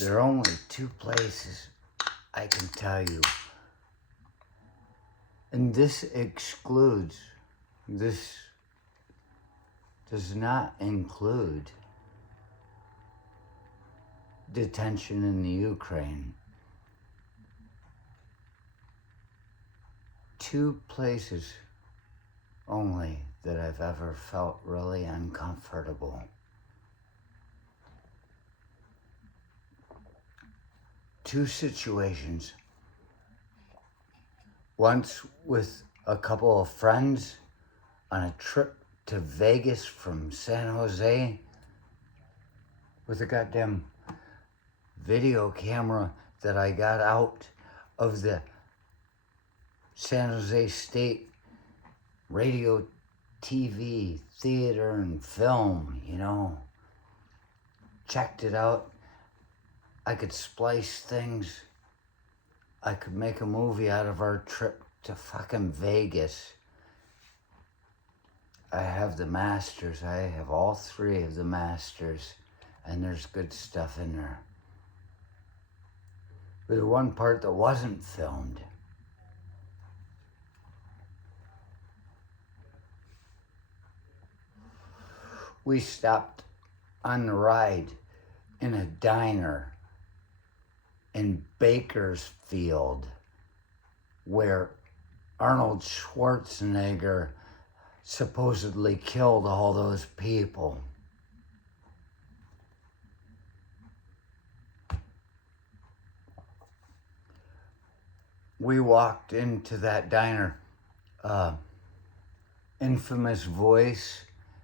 There are only two places I can tell you, and this does not include detention in the Ukraine. Two places only that I've ever felt really uncomfortable. Two situations. Once with a couple of friends on a trip to Vegas from San Jose with a goddamn video camera that I got out of the San Jose State radio, TV, theater, and film, you know. Checked it out. I could splice things. I could make a movie out of our trip to fucking Vegas. I have the masters. I have all three of the masters. And there's good stuff in there. But the one part that wasn't filmed, we stopped on the ride in a diner in Bakersfield where Arnold Schwarzenegger supposedly killed all those people. We walked into that diner, Infamous Voice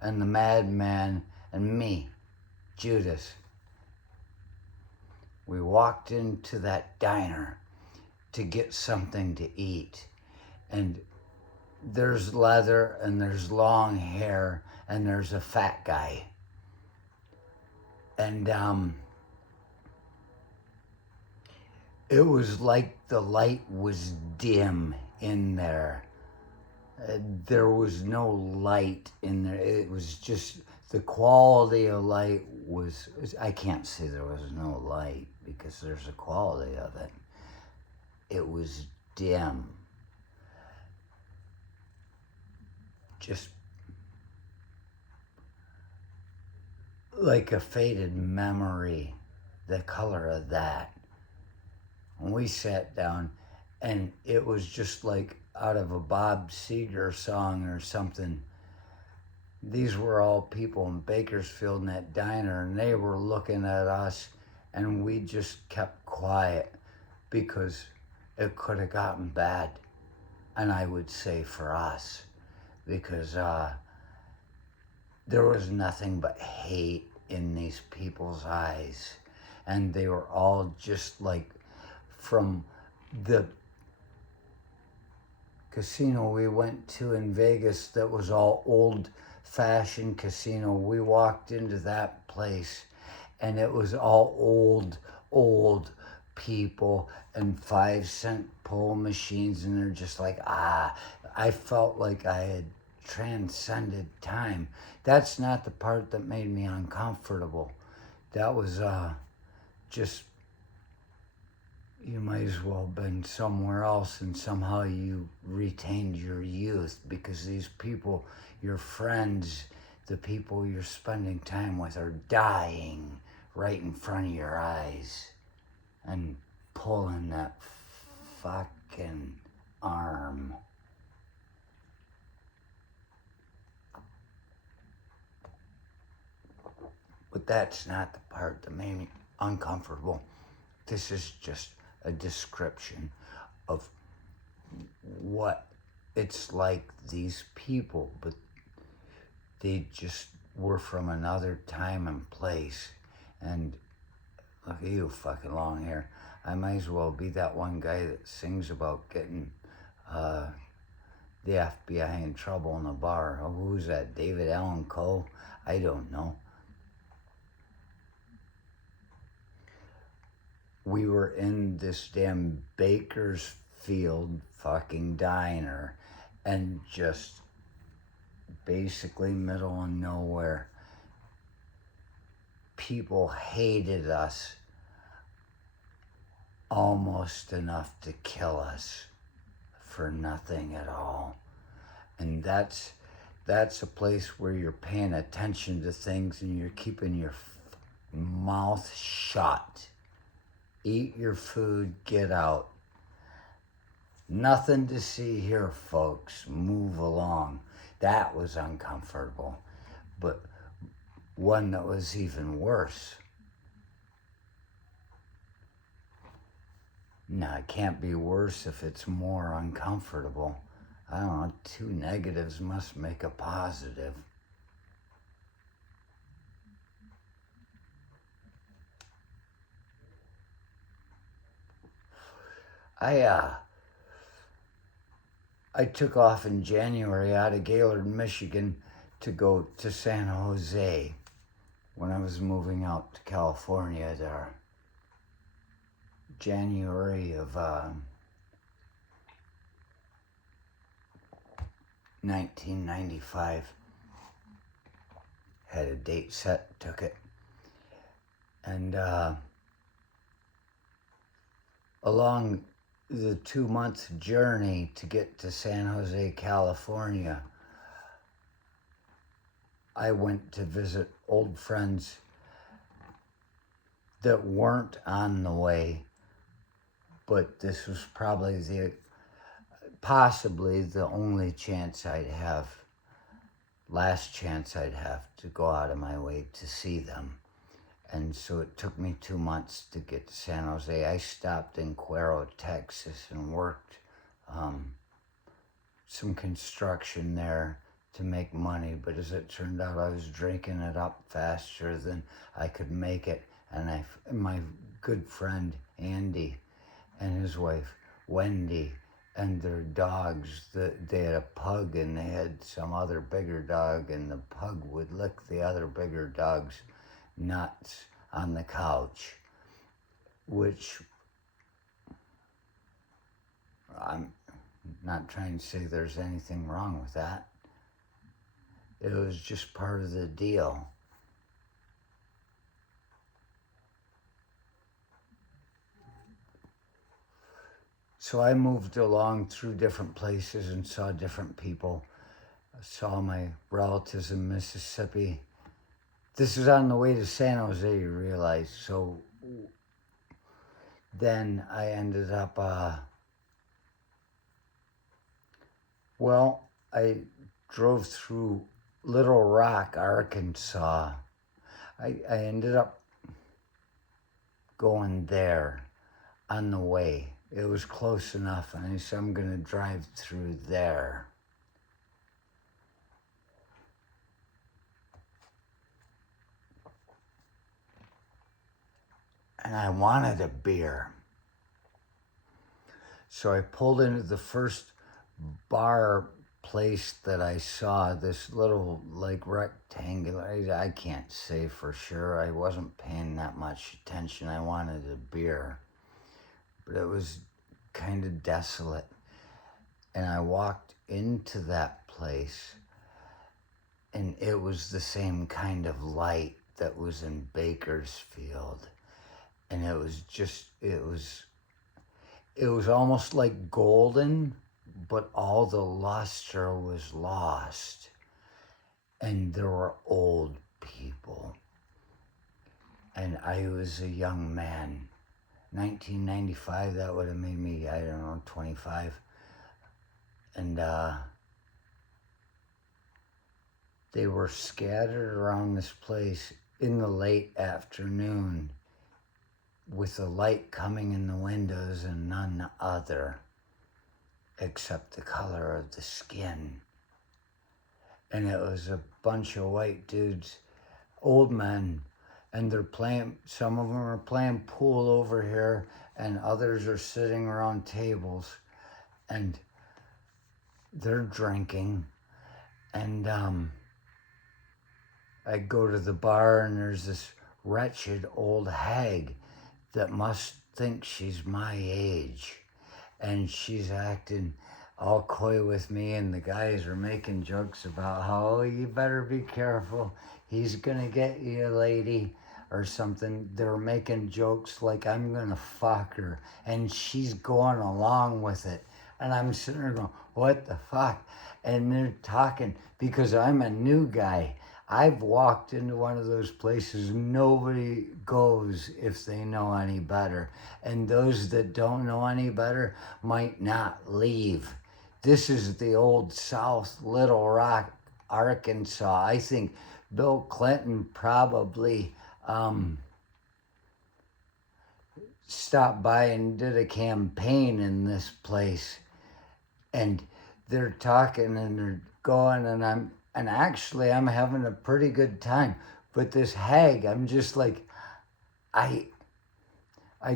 and the Madman and me, Judas. We walked into that diner to get something to eat. And there's leather and there's long hair and there's a fat guy. And it was like the light was dim in there. There was no light in there. It was just the quality of light was, I can't say there was no light because there's a quality of it. It was dim. Just like a faded memory, the color of that. And we sat down and it was just like out of a Bob Seger song or something. These were all people in Bakersfield in that diner and they were looking at us and we just kept quiet because it could have gotten bad. And I would say for us, because there was nothing but hate in these people's eyes. And they were all just like from the casino we went to in Vegas that was all old-fashioned casino. We walked into that place and it was all old people and 5-cent pull machines and they're just like, I felt like I had transcended time. That's not the part that made me uncomfortable. That was just, you might as well have been somewhere else and somehow you retained your youth because these people, your friends, the people you're spending time with are dying right in front of your eyes and pulling that fucking arm. But that's not the part that made me uncomfortable. This is just a description of what it's like these people, but they just were from another time and place. And look at you, fucking long hair. I might as well be that one guy that sings about getting the FBI in trouble in a bar. Oh, who's that? David Allan Coe? I don't know. We were in this damn Bakersfield fucking diner and just basically middle of nowhere. People hated us almost enough to kill us for nothing at all. And that's a place where you're paying attention to things and you're keeping your mouth shut. Eat your food, get out. Nothing to see here, folks. Move along. That was uncomfortable. But one that was even worse. No, it can't be worse if it's more uncomfortable. I don't know, 2 negatives must make a positive. I took off in January out of Gaylord, Michigan to go to San Jose when I was moving out to California there. January of 1995. Had a date set, took it. And along the 2-month journey to get to San Jose, California, I went to visit old friends that weren't on the way, but this was possibly the only chance I'd have, last chance I'd have to go out of my way to see them. And so it took me 2 months to get to San Jose. I stopped in Cuero, Texas and worked some construction there to make money. But as it turned out, I was drinking it up faster than I could make it. And my good friend Andy and his wife Wendy and their dogs, they had a pug and they had some other bigger dog, and the pug would lick the other bigger dog's nuts on the couch, which I'm not trying to say there's anything wrong with that. It was just part of the deal. So I moved along through different places and saw different people. I saw my relatives in Mississippi. This is on the way to San Jose, you realize. So then I ended up, I drove through Little Rock, Arkansas. I ended up going there on the way. It was close enough, and I said, I'm going to drive through there. And I wanted a beer. So I pulled into the first bar place that I saw, this little like rectangular, I can't say for sure. I wasn't paying that much attention. I wanted a beer. But it was kind of desolate. And I walked into that place, and it was the same kind of light that was in Bakersfield. And it was almost like golden, but all the luster was lost. And there were old people. And I was a young man. 1995, that would have made me, 25. And they were scattered around this place in the late afternoon with the light coming in the windows and none other except the color of the skin. And it was a bunch of white dudes, old men, and they're playing, some of them are playing pool over here, and others are sitting around tables, and they're drinking. And I go to the bar, and there's this wretched old hag that must think she's my age. And she's acting all coy with me, and the guys are making jokes about how, oh, you better be careful. He's gonna get you, lady. or something, they're making jokes like I'm gonna fuck her, and she's going along with it. And I'm sitting there going, what the fuck? And they're talking because I'm a new guy. I've walked into one of those places nobody goes if they know any better. And those that don't know any better might not leave. This is the old South, Little Rock, Arkansas. I think Bill Clinton probably stopped by and did a campaign in this place. And they're talking and they're going, and actually I'm having a pretty good time. But this hag, I'm just like, I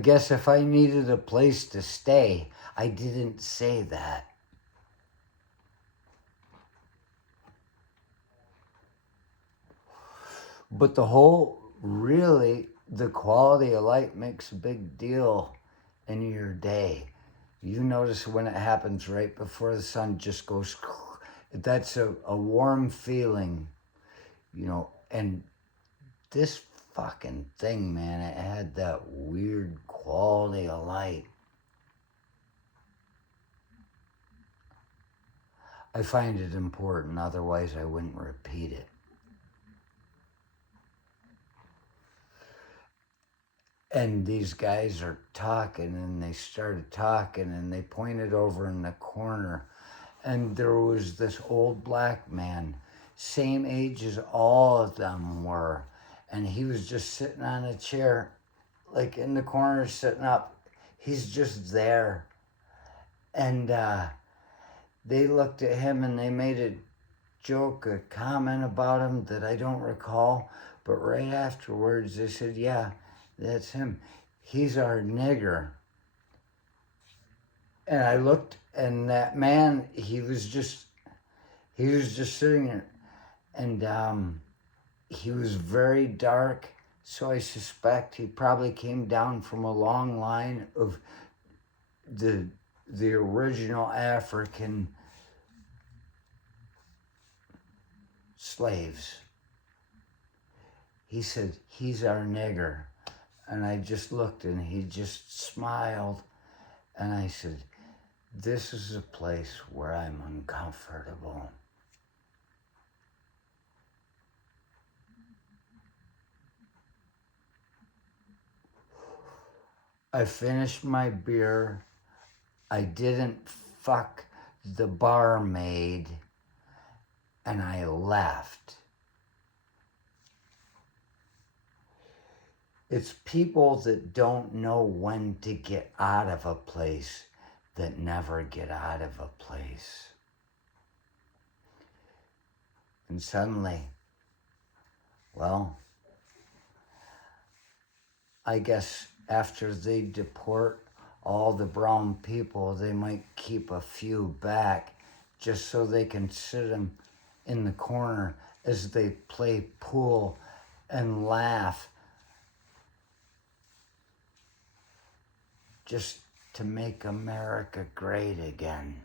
guess if I needed a place to stay, I didn't say that. But the quality of light makes a big deal in your day. You notice when it happens right before the sun just goes, that's a warm feeling, and this fucking thing, man, it had that weird quality of light. I find it important, otherwise I wouldn't repeat it. And these guys are talking, and they started talking, and they pointed over in the corner, and there was this old black man, same age as all of them were, and he was just sitting on a chair, like in the corner, sitting up. He's just there. And they looked at him, and they made a joke, a comment about him that I don't recall, but right afterwards they said, yeah, that's him. He's our nigger. And I looked, and that man, he was just sitting there, and he was very dark. So I suspect he probably came down from a long line of the original African slaves. He said, he's our nigger. And I just looked, and he just smiled. And I said, this is a place where I'm uncomfortable. I finished my beer. I didn't fuck the barmaid, and I left. It's people that don't know when to get out of a place that never get out of a place. And suddenly, well, I guess after they deport all the brown people, they might keep a few back just so they can sit them in the corner as they play pool and laugh, just to make America great again.